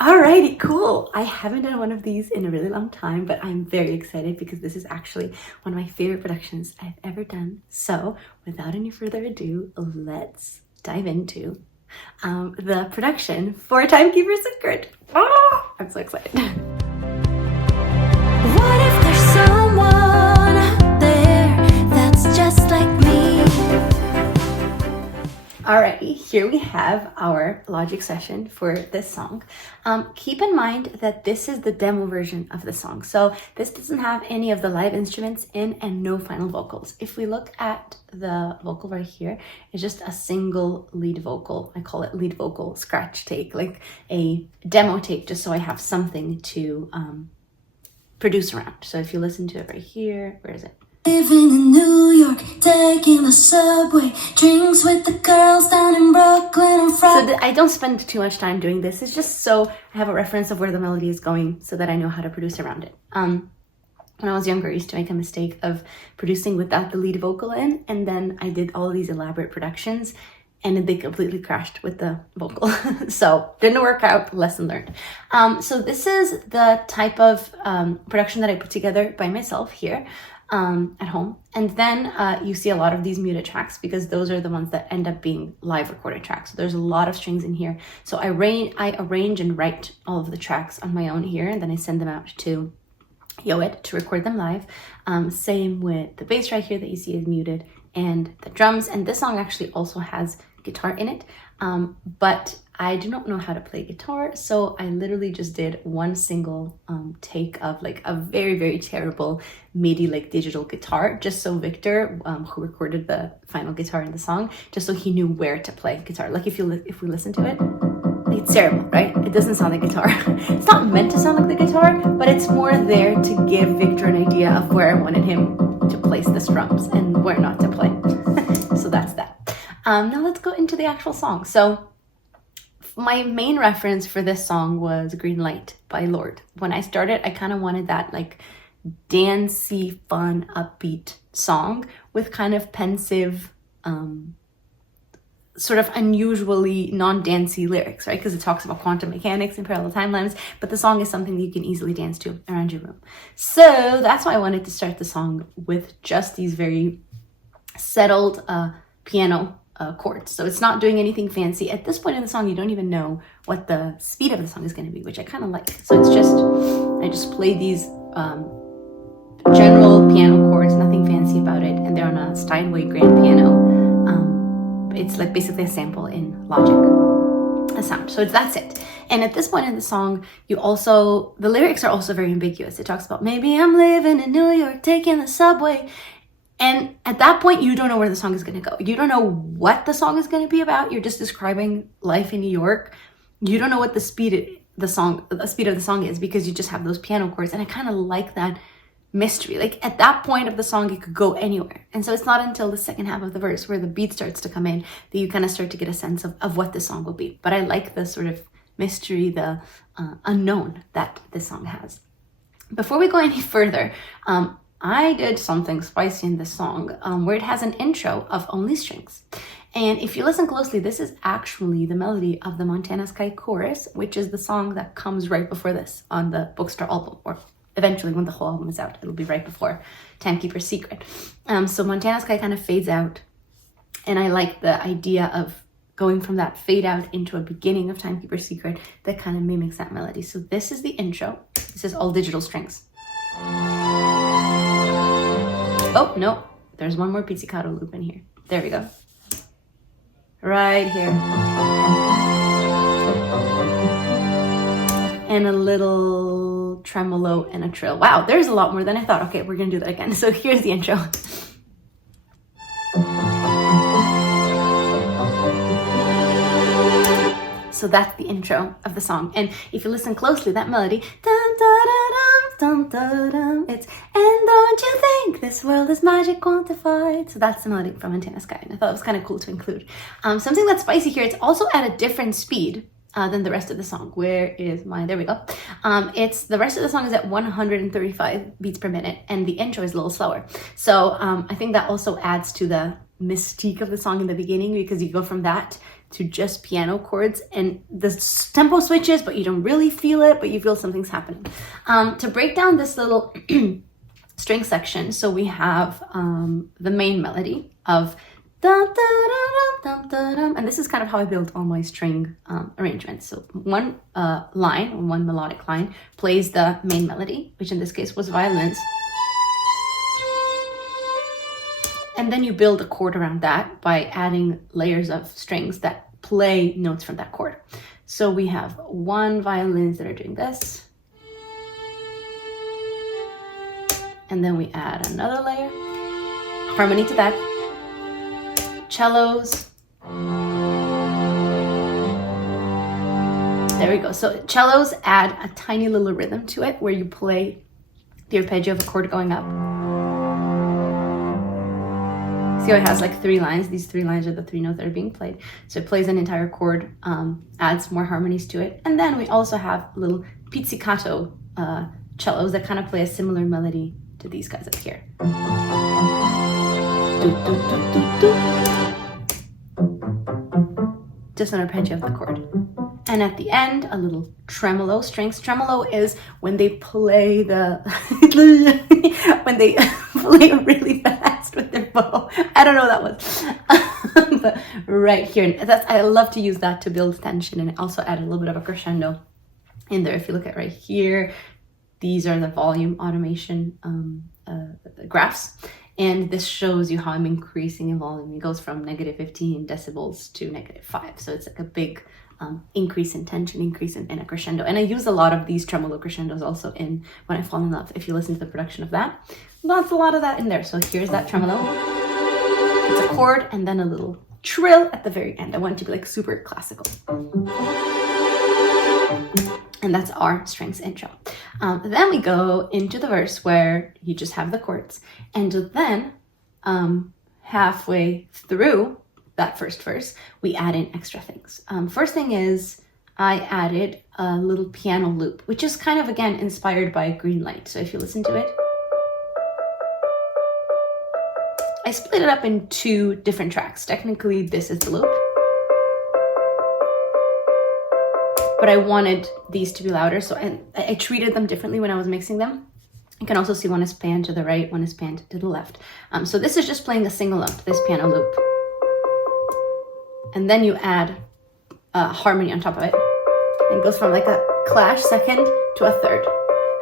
Alrighty, cool. I haven't done one of these in a really long time, but I'm very excited because this is actually one of my favorite productions I've ever done. So without any further ado, let's dive into the production for Timekeeper Secret. Oh, I'm so excited. What if there's someone out there that's just like me? Alrighty, here we have our logic session for this song. Keep in mind that this is the demo version of the song. So this doesn't have any of the live instruments in and no final vocals. If we look at the vocal right here, it's just a single lead vocal. I call it lead vocal scratch take, like a demo take, just so I have something to produce around. So if you listen to it right here, where is it? Living in New York, taking the subway, drinks with the girls down in Brooklyn on Friday. So I don't spend too much time doing this. It's just so I have a reference of where the melody is going so that I know how to produce around it. When I was younger, I used to make a mistake of producing without the lead vocal in, and then I did all these elaborate productions and they completely crashed with the vocal. So didn't work out, lesson learned. So this is the type of production that I put together by myself here. At home, and then you see a lot of these muted tracks because those are the ones that end up being live recorded tracks. So there's a lot of strings in here. So I arrange and write all of the tracks on my own here, and then I send them out to Yoed to record them live. Same with the bass right here that you see is muted, and the drums. And this song actually also has guitar in it, but I do not know how to play guitar, so I literally just did one single take of like a very, very terrible MIDI like digital guitar, just so Victor, who recorded the final guitar in the song, just so he knew where to play guitar. Like if we listen to it, it's terrible, right? It doesn't sound like guitar. It's not meant to sound like the guitar, but it's more there to give Victor an idea of where I wanted him to place the strums and where not to play. So that's that. Now let's go into the actual song. So my main reference for this song was Green Light by Lorde. When I started, I kind of wanted that like dancey, fun, upbeat song with kind of pensive, sort of unusually non-dancey lyrics, right? Because it talks about quantum mechanics and parallel timelines, but the song is something that you can easily dance to around your room. So that's why I wanted to start the song with just these very settled piano chords. So it's not doing anything fancy. At this point in the song, you don't even know what the speed of the song is going to be, which I kind of like. So it's just, I just play these general piano chords, nothing fancy about it. And they're on a Steinway grand piano. It's like basically a sample in Logic, a sound. So that's it. And at this point in the song, the lyrics are also very ambiguous. It talks about, maybe I'm living in New York, taking the subway. And at that point, you don't know where the song is going to go. You don't know what the song is going to be about. You're just describing life in New York. You don't know what the speed of the song is because you just have those piano chords. And I kind of like that mystery. Like at that point of the song, it could go anywhere. And so it's not until the second half of the verse where the beat starts to come in that you kind of start to get a sense of what the song will be. But I like the sort of mystery, the unknown that this song has. Before we go any further, I did something spicy in this song where it has an intro of only strings. And if you listen closely, this is actually the melody of the Montana Sky chorus, which is the song that comes right before this on the Bookstore album, or eventually when the whole album is out, it'll be right before Timekeeper Secret. So Montana Sky kind of fades out. And I like the idea of going from that fade out into a beginning of Timekeeper Secret that kind of mimics that melody. So this is the intro. This is all digital strings. Oh, no, there's one more pizzicato loop in here. There we go. Right here. And a little tremolo and a trill. Wow, there's a lot more than I thought. Okay, we're gonna do that again. So here's the intro. So that's the intro of the song. And if you listen closely, that melody, dum, da, da, dum, dum, da, dum, it's, and don't you think this world is magic quantified? So that's the melody from Montana Sky. And I thought it was kind of cool to include. Something that's spicy here, it's also at a different speed than the rest of the song. Where is my, there we go. The rest of the song is at 135 beats per minute, and the intro is a little slower. So I think that also adds to the mystique of the song in the beginning, because you go from that to just piano chords, and the tempo switches, but you don't really feel it, but you feel something's happening. To break down this little string section, so we have the main melody of dum, da, da, dum, da, dum, and this is kind of how I build all my string arrangements. So one one melodic line plays the main melody, which in this case was violins. And then you build a chord around that by adding layers of strings that play notes from that chord. So we have one violins that are doing this. And then we add another layer, harmony to that. Cellos. There we go. So cellos add a tiny little rhythm to it where you play the arpeggio of a chord going up. See how it has like 3 lines? These 3 lines are the 3 notes that are being played. So it plays an entire chord, adds more harmonies to it. And then we also have little pizzicato cellos that kind of play a similar melody to these guys up here. Just an arpeggio of the chord. And at the end, a little tremolo strings. Tremolo is when they play when they play really fast with their bow. I don't know what that was. But right here, I love to use that to build tension, and also add a little bit of a crescendo in there. If you look at right here, these are the volume automation graphs. And this shows you how I'm increasing in volume. It goes from negative 15 decibels to negative 5. So it's like a big increase in tension, increase in a crescendo. And I use a lot of these tremolo crescendos also in When I Fall in Love. If you listen to the production of that, that's a lot of that in there. So here's that tremolo. It's a chord and then a little trill at the very end. I want it to be like super classical. And that's our strings intro. Then we go into the verse where you just have the chords. And then halfway through that first verse, we add in extra things. First thing is I added a little piano loop, which is kind of, again, inspired by Green Light. So if you listen to it, I split it up in 2 different tracks. Technically, this is the loop. But I wanted these to be louder, so I treated them differently when I was mixing them. You can also see one is panned to the right, one is panned to the left. So this is just playing a single note, this piano loop. And then you add harmony on top of it. And it goes from like a clash second to a third.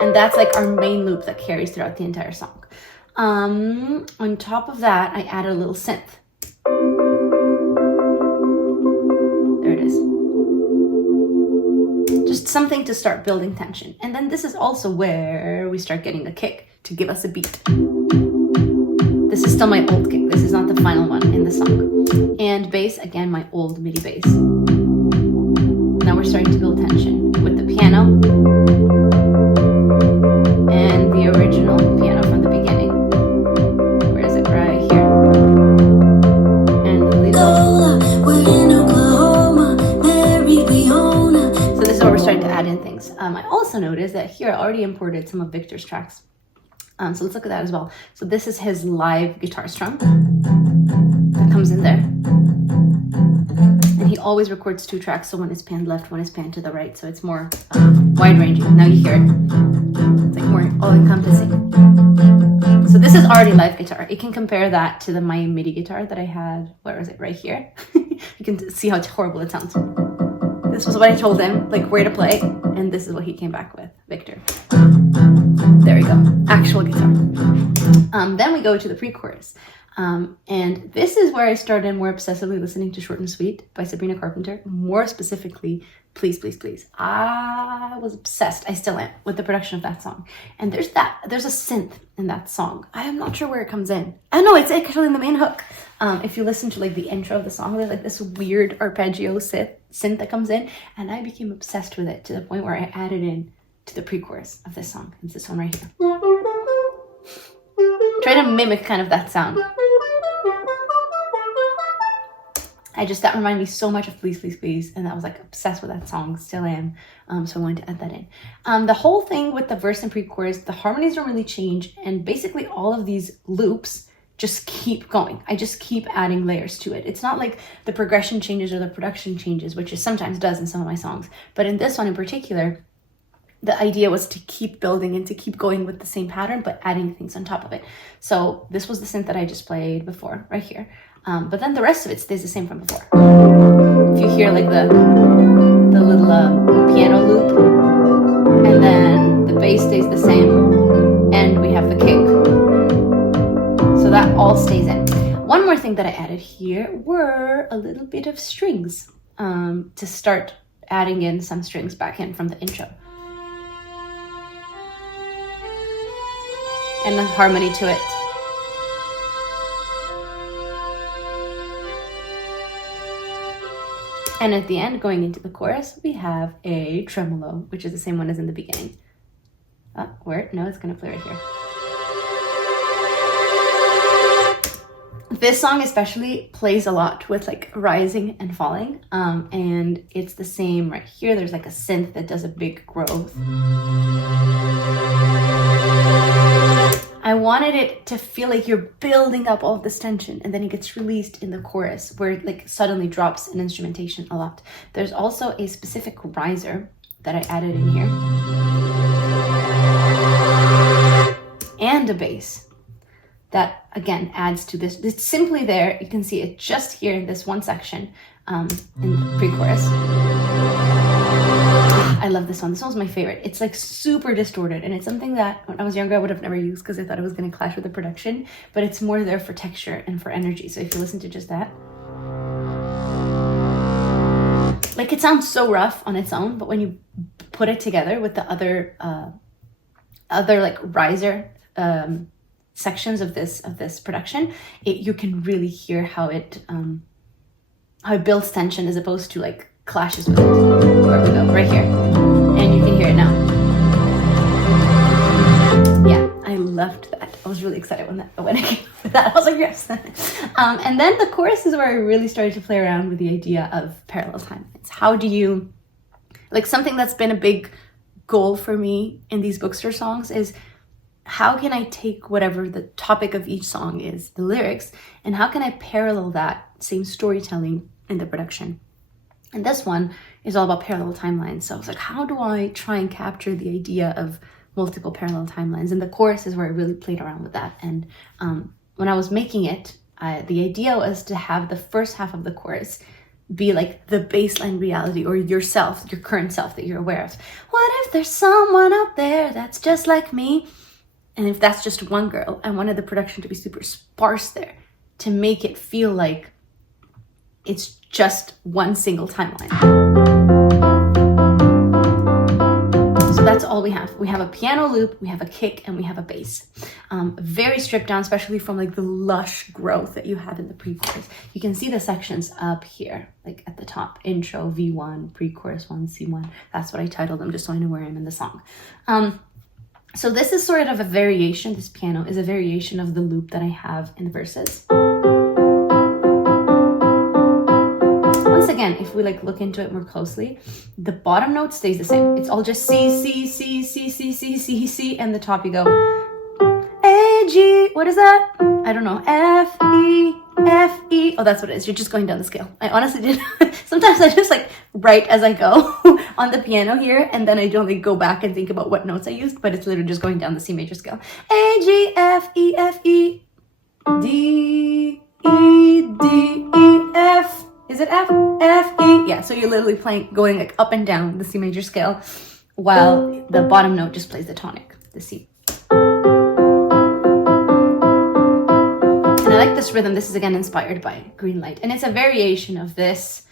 And that's like our main loop that carries throughout the entire song. On top of that, I added a little synth. There it is. Just something to start building tension. And then this is also where we start getting a kick to give us a beat. This is still my old kick. This is not the final one in the song. And bass, again, my old MIDI bass. Now we're starting to build tension with the piano and the original piano from the beginning. Where is it? Right here. And the lead vocal. We're in Oklahoma, married, we own a. So this is where we're starting to add in things. I also noticed that here I already imported some of Victor's tracks. So let's look at that as well. So this is his live guitar strum that comes in there. And he always records 2 tracks. So one is panned left, one is panned to the right. So it's more wide-ranging. Now you hear it. It's like more all-encompassing. So this is already live guitar. You can compare that to my MIDI guitar that I had. Where is it? Right here. You can see how horrible it sounds. This was what I told him, like where to play. And this is what he came back with, Victor. There we go, actual guitar. Then we go to the pre-chorus. And this is where I started more obsessively listening to Short and Sweet by Sabrina Carpenter. More specifically, Please, Please, Please. I was obsessed, I still am, with the production of that song. And there's a synth in that song. I am not sure where it comes in. I know it's actually in the main hook. If you listen to like the intro of the song, there's like this weird arpeggio synth that comes in. And I became obsessed with it to the point where I added in to the pre-chorus of this song. It's this one right here. Try to mimic kind of that sound. That reminded me so much of Please, Please, Please. And I was like obsessed with that song, still am. So I wanted to add that in. The whole thing with the verse and pre-chorus, the harmonies don't really change. And basically all of these loops just keep going. I just keep adding layers to it. It's not like the progression changes or the production changes, which it sometimes does in some of my songs. But in this one in particular, the idea was to keep building and to keep going with the same pattern, but adding things on top of it. So this was the synth that I just played before, right here. But then the rest of it stays the same from before. If you hear like the little piano loop, and then the bass stays the same, and we have the kick. So that all stays in. One more thing that I added here were a little bit of strings to start adding in some strings back in from the intro. And a harmony to it. And at the end, going into the chorus, we have a tremolo, which is the same one as in the beginning. Where? No, it's gonna play right here. This song especially plays a lot with like rising and falling, and it's the same right here. There's like a synth that does a big growth. I wanted it to feel like you're building up all of this tension, and then it gets released in the chorus where it like suddenly drops in instrumentation a lot. There's also a specific riser that I added in here, and a bass that again adds to this. It's simply there. You can see it just here in this one section in the pre-chorus. I love this one. This one's my favorite. It's like super distorted, and it's something that when I was younger I would have never used because I thought it was going to clash with the production, but it's more there for texture and for energy. So if you listen to just that, like it sounds so rough on its own, but when you put it together with the other like riser sections of this production, you can really hear how it builds tension as opposed to like clashes with it. Where we go, right here, and you can hear it now. Yeah, I loved that. I was really excited when I came up with that. I was like, yes. And then the chorus is where I really started to play around with the idea of parallel timelines. How do you, like, something that's been a big goal for me in these bookstore songs is, how can I take whatever the topic of each song is, the lyrics, and how can I parallel that same storytelling in the production? And this one is all about parallel timelines. So I was like, how do I try and capture the idea of multiple parallel timelines? And the chorus is where I really played around with that. And when I was making it, the idea was to have the first half of the chorus be like the baseline reality, or yourself, your current self that you're aware of. What if there's someone out there that's just like me? And if that's just one girl, I wanted the production to be super sparse there to make it feel like it's just one single timeline. So that's all we have. We have a piano loop, we have a kick, and we have a bass. Very stripped down, especially from like the lush growth that you had in the pre-chorus. You can see the sections up here, like at the top, intro, V1, pre-chorus 1, C1. That's what I titled them, just so I know where I'm in the song. So this is sort of a variation, this piano is a variation of the loop that I have in the verses. Once again, if we like look into it more closely, the bottom note stays the same. It's all just C, C, C, C, C, C, C, C, and the top you go A, G, what is that? I don't know, F, E, F, E. Oh, that's what it is. You're just going down the scale. I honestly did. Sometimes I just like write as I go on the piano here, and then I don't like go back and think about what notes I used, but it's literally just going down the C major scale. A, G, F, E, F, E, D, E, D, E, F. Is it F? F, E? Yeah, so you're literally going like up and down the C major scale while the bottom note just plays the tonic, the C. And I like this rhythm. This is again inspired by Green Light. And it's a variation of this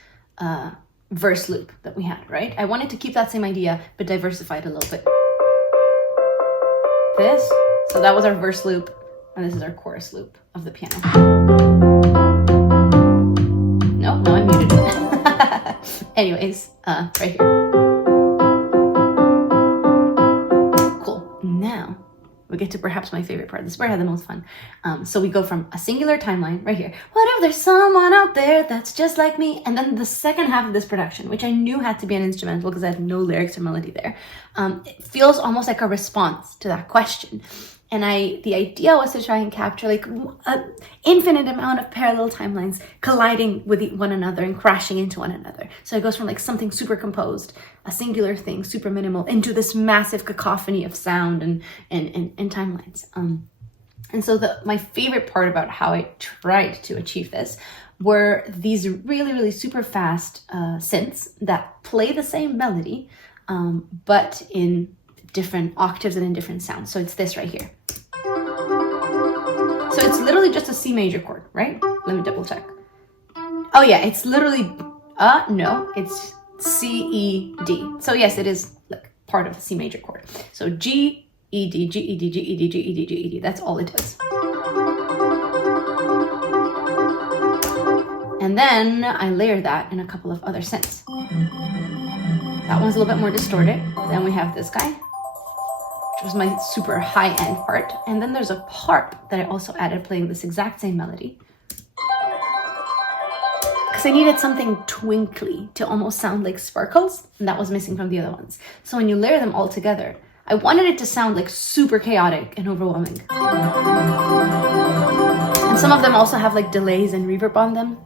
verse loop that we had, right? I wanted to keep that same idea, but diversify it a little bit. This, so that was our verse loop, and this is our chorus loop of the piano. No, I muted it. Anyways, right here. Cool. Now we get to perhaps my favorite part. This is where I had the most fun. So we go from a singular timeline right here. What if there's someone out there that's just like me? And then the second half of this production, which I knew had to be an instrumental because I had no lyrics or melody there, it feels almost like a response to that question. And the idea was to try and capture like an infinite amount of parallel timelines colliding with one another and crashing into one another. So it goes from like something super composed, a singular thing, super minimal, into this massive cacophony of sound and timelines. And so my favorite part about how I tried to achieve this were these really, really super fast synths that play the same melody, but in different octaves and in different sounds. So it's this right here. So it's literally just a C major chord, right? Let me double check. Oh yeah, it's literally, no, it's C, E, D. So yes, it is like part of the C major chord. So G, E, D, G, E, D, G, E, D, G, E, D, G, E, D. That's all it does. And then I layer that in a couple of other synths. That one's a little bit more distorted. Then we have this guy, which was my super high-end part. And then there's a harp that I also added playing this exact same melody. Because I needed something twinkly to almost sound like sparkles, and that was missing from the other ones. So when you layer them all together, I wanted it to sound like super chaotic and overwhelming. And some of them also have like delays and reverb on them.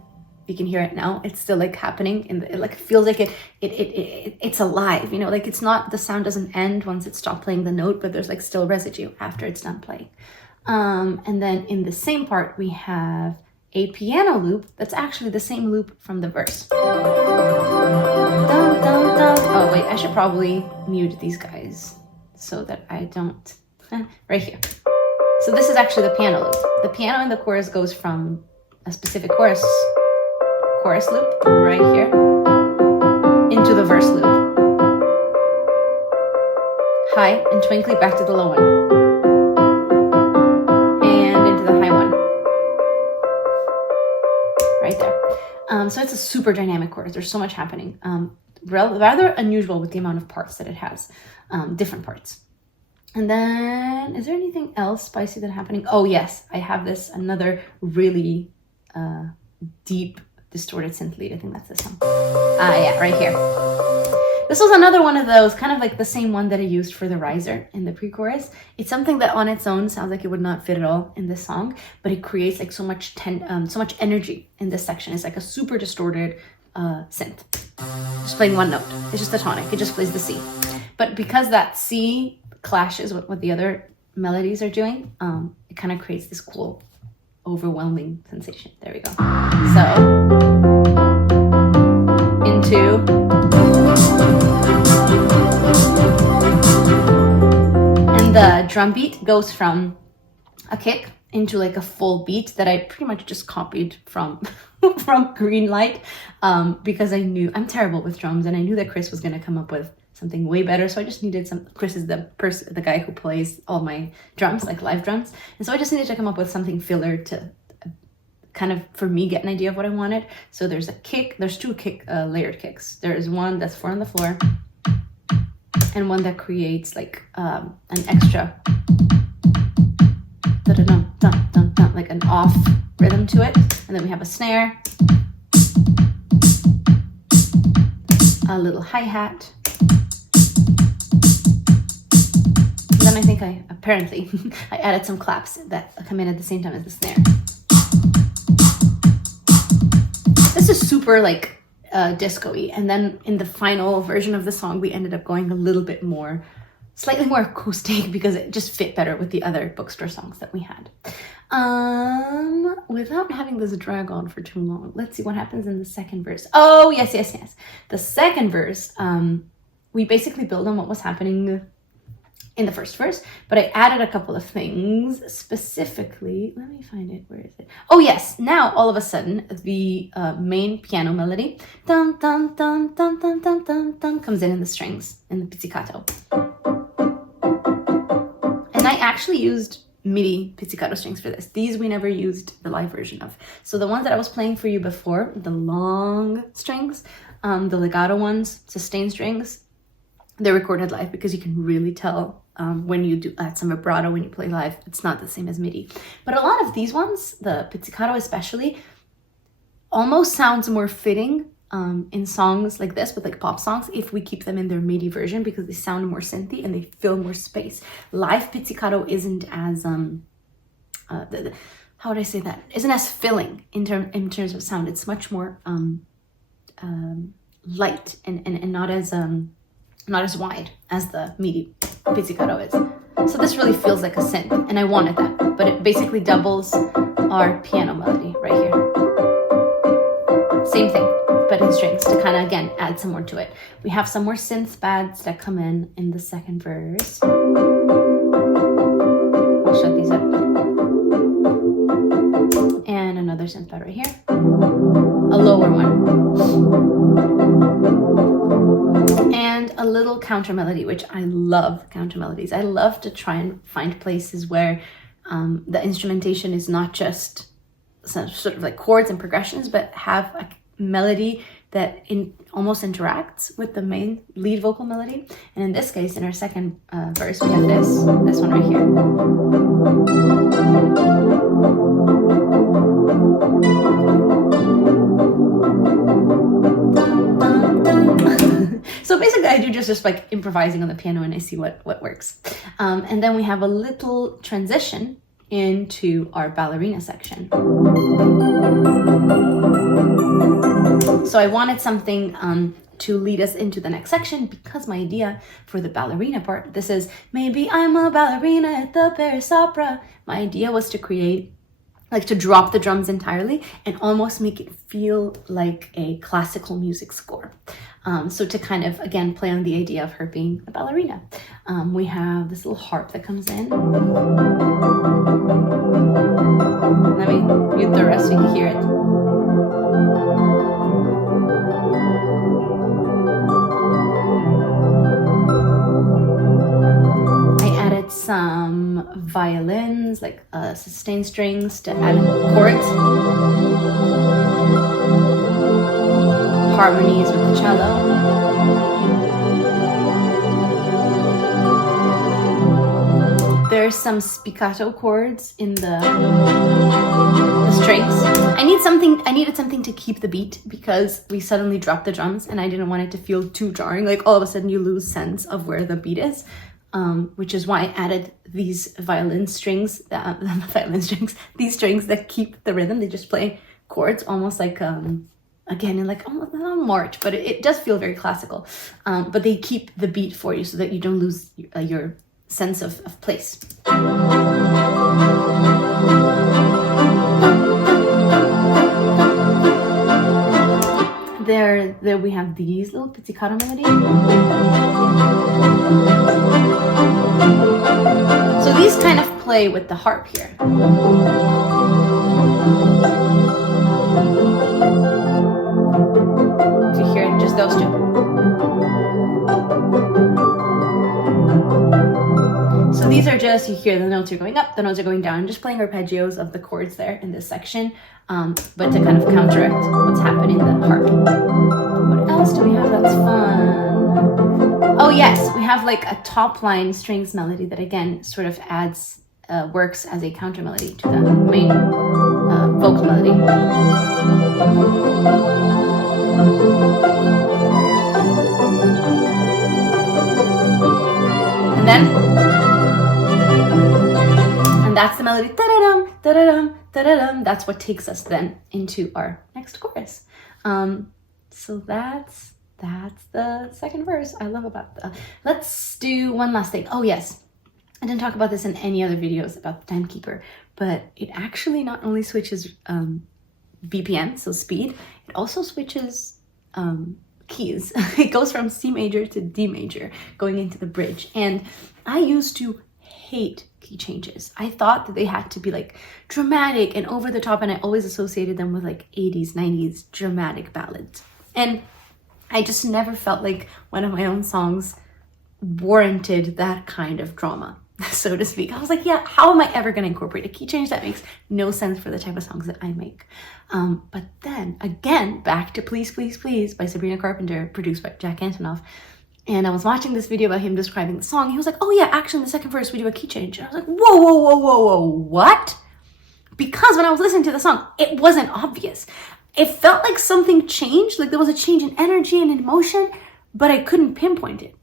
You can hear it now. It's still like happening, and it like feels like it's alive. You know, like it's not, the sound doesn't end once it stopped playing the note, but there's like still residue after it's done playing. And then in the same part we have a piano loop that's actually the same loop from the verse. Dun, dun, dun. Oh wait, I should probably mute these guys so that I don't. Right here. So this is actually the piano loop. The piano in the chorus goes from a specific chorus loop right here into the verse loop, high and twinkly back to the low one, and into the high one right there. So it's a super dynamic chorus. There's so much happening. Rather unusual with the amount of parts that it has, different parts. And then is there anything else spicy that's happening? Oh yes, I have this another really deep distorted synth lead. I think that's this one. Yeah, right here. This was another one of those, kind of like the same one that I used for the riser in the pre-chorus. It's something that on its own sounds like it would not fit at all in this song, but it creates like so much energy in this section. It's like a super distorted synth, just playing one note. It's just a tonic. It just plays the C. But because that C clashes with what the other melodies are doing, it kind of creates this cool, overwhelming sensation. There we go. So into, and the drum beat goes from a kick into like a full beat that I pretty much just copied from from Greenlight, because I knew I'm terrible with drums, and I knew that Chris was going to come up with something way better. So I just needed Chris is the guy who plays all my drums, like live drums. And so I just needed to come up with something filler to kind of, for me, get an idea of what I wanted. So there's a kick, there's two layered kicks. There's one that's 4 on the floor, and one that creates like an extra like an off rhythm to it. And then we have a snare, a little hi-hat. Then I think I added some claps that come in at the same time as the snare. This is super like disco-y. And then in the final version of the song, we ended up going a little bit more, slightly more acoustic, because it just fit better with the other bookstore songs that we had. Without having this drag on for too long, let's see what happens in the second verse. Oh, yes. The second verse, we basically build on what was happening in the first verse, but I added a couple of things specifically. Let me find it. Where is it? Oh yes, now all of a sudden the main piano melody dun, dun, dun, dun, dun, dun, dun, dun, comes in the strings, in the pizzicato. And I actually used MIDI pizzicato strings for this. These we never used the live version of. So the ones that I was playing for you before, the long strings, the legato ones, sustained strings, they're recorded live, because you can really tell when you do add some vibrato when you play live. It's not the same as MIDI. But a lot of these ones, the pizzicato especially, almost sounds more fitting in songs like this, with like pop songs, if we keep them in their MIDI version, because they sound more synthy and they fill more space. Live pizzicato isn't as how would I say that? Isn't as filling in terms of sound. It's much more light and not as wide as the MIDI pizzicato is. So this really feels like a synth, and I wanted that, but it basically doubles our piano melody right here. Same thing, but in strings, to kind of, again, add some more to it. We have some more synth pads that come in the second verse. I'll shut these up. And another synth pad right here. A lower one. And a little counter melody, which I love counter melodies. I love to try and find places where the instrumentation is not just sort of like chords and progressions, but have a melody that almost interacts with the main lead vocal melody. And in this case, in our second verse, we have this one right here. So basically I do just like improvising on the piano, and I see what works. And then we have a little transition into our ballerina section. So I wanted something to lead us into the next section, because my idea for the ballerina part, this is maybe I'm a ballerina at the Paris Opera. My idea was to create, like, to drop the drums entirely and almost make it feel like a classical music score. So to kind of, again, play on the idea of her being a ballerina. We have this little harp that comes in. Let me mute the rest so you can hear it. Some violins, like sustained strings, to add chords, harmonies with the cello. There's some spiccato chords in the strings. I needed something to keep the beat, because we suddenly dropped the drums and I didn't want it to feel too jarring, like all of a sudden you lose sense of where the beat is. Which is why I added these violin strings, these strings that keep the rhythm. They just play chords almost like, again, in like almost not march, but it does feel very classical. But they keep the beat for you so that you don't lose your sense of place. There we have these little pizzicato melodies. So these kind of play with the harp here. Do you hear just those two? So these are just, you hear the notes are going up, the notes are going down, just playing arpeggios of the chords there in this section, but to kind of counteract what's happening in the harp. What else do we have that's fun? Oh yes, we have like a top line strings melody that again sort of adds, works as a counter melody to the main vocal melody. And that's the melody. Da-da-dum, da-da-dum, da-da-dum. That's what takes us then into our next chorus. So that's the second verse. I love about that. Let's do one last thing. Oh yes, I didn't talk about this in any other videos about the Timekeeper, but it actually not only switches BPM, so speed, it also switches keys. It goes from C major to D major, going into the bridge. And I used to hate key changes. I thought that they had to be like dramatic and over the top, and I always associated them with like 80s, 90s dramatic ballads. And I just never felt like one of my own songs warranted that kind of drama, so to speak. I was like, yeah, how am I ever going to incorporate a key change? That makes no sense for the type of songs that I make. But then again, back to Please, Please, Please by Sabrina Carpenter, produced by Jack Antonoff. And I was watching this video about him describing the song. He was like, oh yeah, actually in the second verse we do a key change. And I was like, whoa, what? Because when I was listening to the song, it wasn't obvious. it felt like something changed, like there was a change in energy and in emotion, but I couldn't pinpoint it.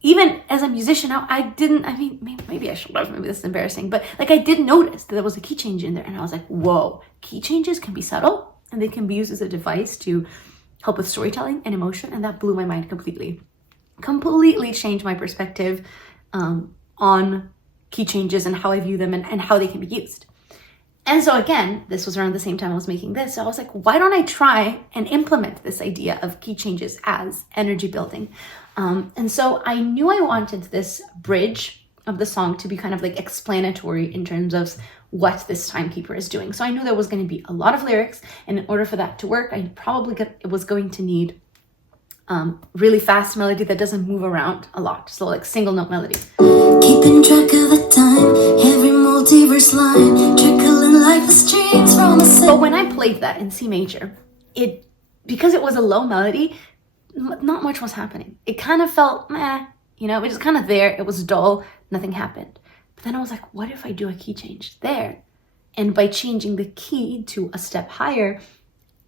Even as a musician now, maybe I should have, maybe this is embarrassing, but like I did notice that there was a key change in there, and I was like, whoa, key changes can be subtle and they can be used as a device to help with storytelling and emotion, and that blew my mind completely. Completely changed my perspective on key changes and how I view them and how they can be used. And so again, this was around the same time I was making this. So I was like, why don't I try and implement this idea of key changes as energy building? And so I knew I wanted this bridge of the song to be kind of like explanatory in terms of what this Timekeeper is doing. So I knew there was going to be a lot of lyrics, and in order for that to work, I probably was going to need really fast melody that doesn't move around a lot. So like single note melody. Keeping track of the time, every multiverse line, trickling like the streams from a But when I played that in C major, because it was a low melody, not much was happening. It kind of felt meh, it was just kind of there. It was dull, nothing happened. But then I was like, what if I do a key change there? And by changing the key to a step higher,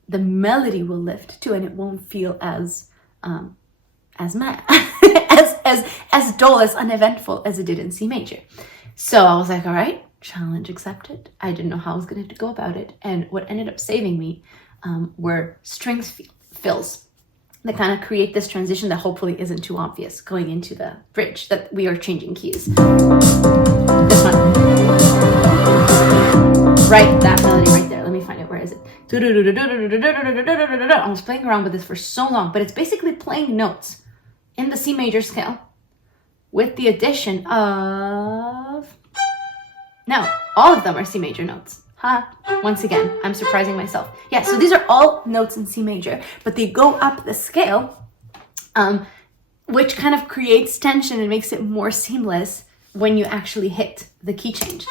the melody will lift too, and it won't feel as meh, as dull, as uneventful as it did in C major. So I was like, all right, challenge accepted. I didn't know how I was going to go about it. And what ended up saving me were strings fills that kind of create this transition that hopefully isn't too obvious going into the bridge that we are changing keys. This one. Right, that melody right there. Let me find it. Where is it? I was playing around with this for so long, but it's basically playing notes in the C major scale with the addition of... No, all of them are C major notes. Once again, I'm surprising myself. Yeah, so these are all notes in C major, but they go up the scale, which kind of creates tension and makes it more seamless when you actually hit the key change.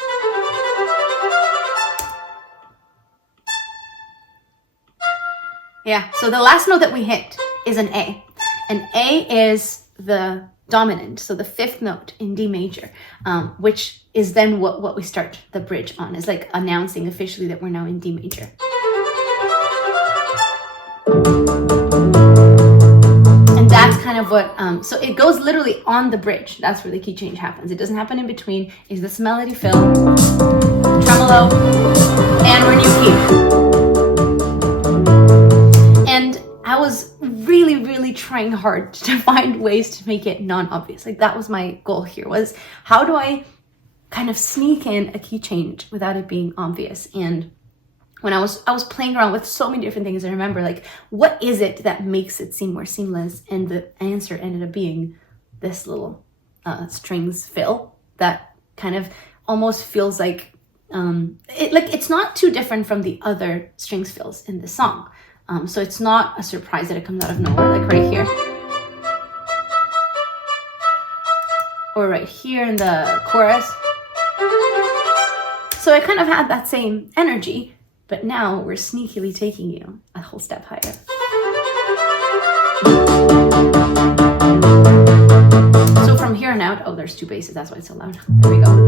Yeah, so the last note that we hit is an A. And A is the dominant, so the fifth note in D major, which is then what we start the bridge on. It's like announcing officially that we're now in D major. And that's kind of what, so it goes literally on the bridge. That's where the key change happens. It doesn't happen in between. Is this melody fill, tremolo, and we're new key. And I was really trying hard to find ways to make it non-obvious. Like that was my goal here, was how do I kind of sneak in a key change without it being obvious? And when I was playing around with so many different things, I remember like, what is it that makes it seem more seamless? And the answer ended up being this little strings fill that kind of almost feels like, it's not too different from the other strings fills in the song. So it's not a surprise that it comes out of nowhere, like right here. Or right here in the chorus. So I kind of had that same energy, but now we're sneakily taking you a whole step higher. So from here on out, there's two basses, that's why it's so loud. There we go.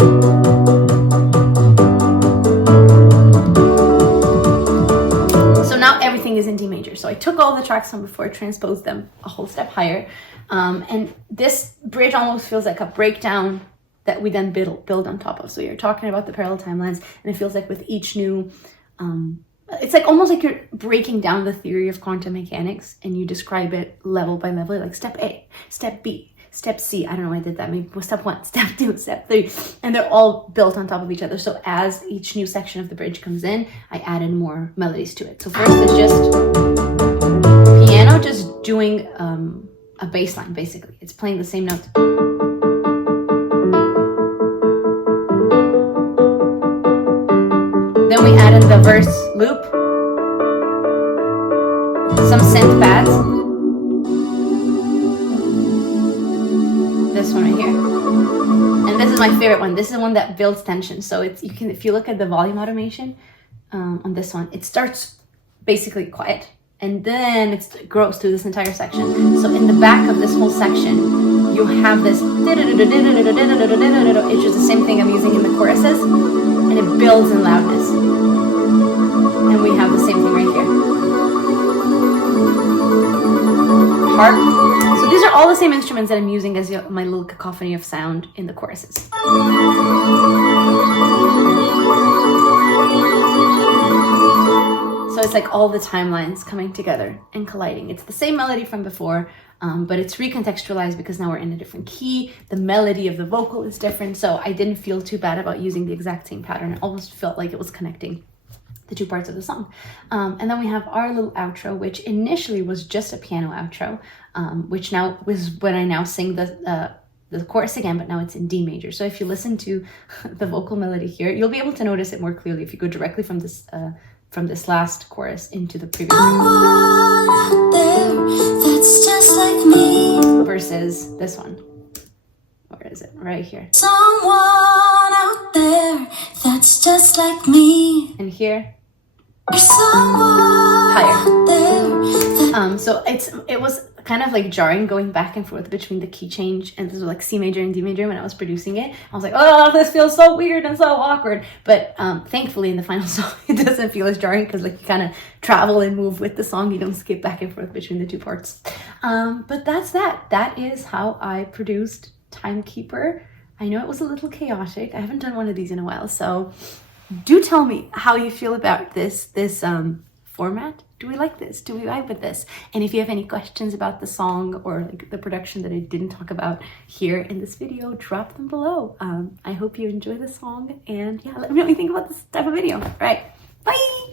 Everything is in D major. So I took all the tracks from before, transposed them a whole step higher. And this bridge almost feels like a breakdown that we then build on top of. So you're talking about the parallel timelines, and it feels like with each new, it's like almost like you're breaking down the theory of quantum mechanics and you describe it level by level, like step A, step B, step C. I don't know why I did that. Maybe step 1, step 2, step 3. And they're all built on top of each other. So as each new section of the bridge comes in, I added more melodies to it. So first it's just piano just doing a bass line, basically. It's playing the same note. Then we added the verse loop, some synth pads. This one right here, and this is my favorite one. This is the one that builds tension. So if you look at the volume automation on this one, it starts basically quiet and then it grows through this entire section. So in the back of this whole section, you have this. It's just the same thing I'm using in the choruses, and it builds in loudness. And we have the same thing right here. harp. So these are all the same instruments that I'm using as my little cacophony of sound in the choruses. So it's like all the timelines coming together and colliding. It's the same melody from before, but it's recontextualized because now we're in a different key. The melody of the vocal is different, so I didn't feel too bad about using the exact same pattern. It almost felt like it was connecting the two parts of the song. And then we have our little outro, which initially was just a piano outro, which now was when I now sing the chorus again, but now it's in D major. So if you listen to the vocal melody here, you'll be able to notice it more clearly if you go directly from this last chorus into the previous That's just like me. versus this one. Where is it? Right here. Someone out there that's just like me. And here. There's someone Higher. out there that So it was kind of like jarring going back and forth between the key change, and this was like C major and D major when I was producing it. I was like, oh, this feels so weird and so awkward. But thankfully in the final song, it doesn't feel as jarring because like you kind of travel and move with the song. You don't skip back and forth between the two parts. But that's that. That is how I produced Timekeeper. I know it was a little chaotic. I haven't done one of these in a while. So do tell me how you feel about this format. Do we like this? Do we vibe with this? And if you have any questions about the song or like the production that I didn't talk about here in this video, drop them below. I hope you enjoy the song, and yeah, let me know what you think about this type of video. All right, bye!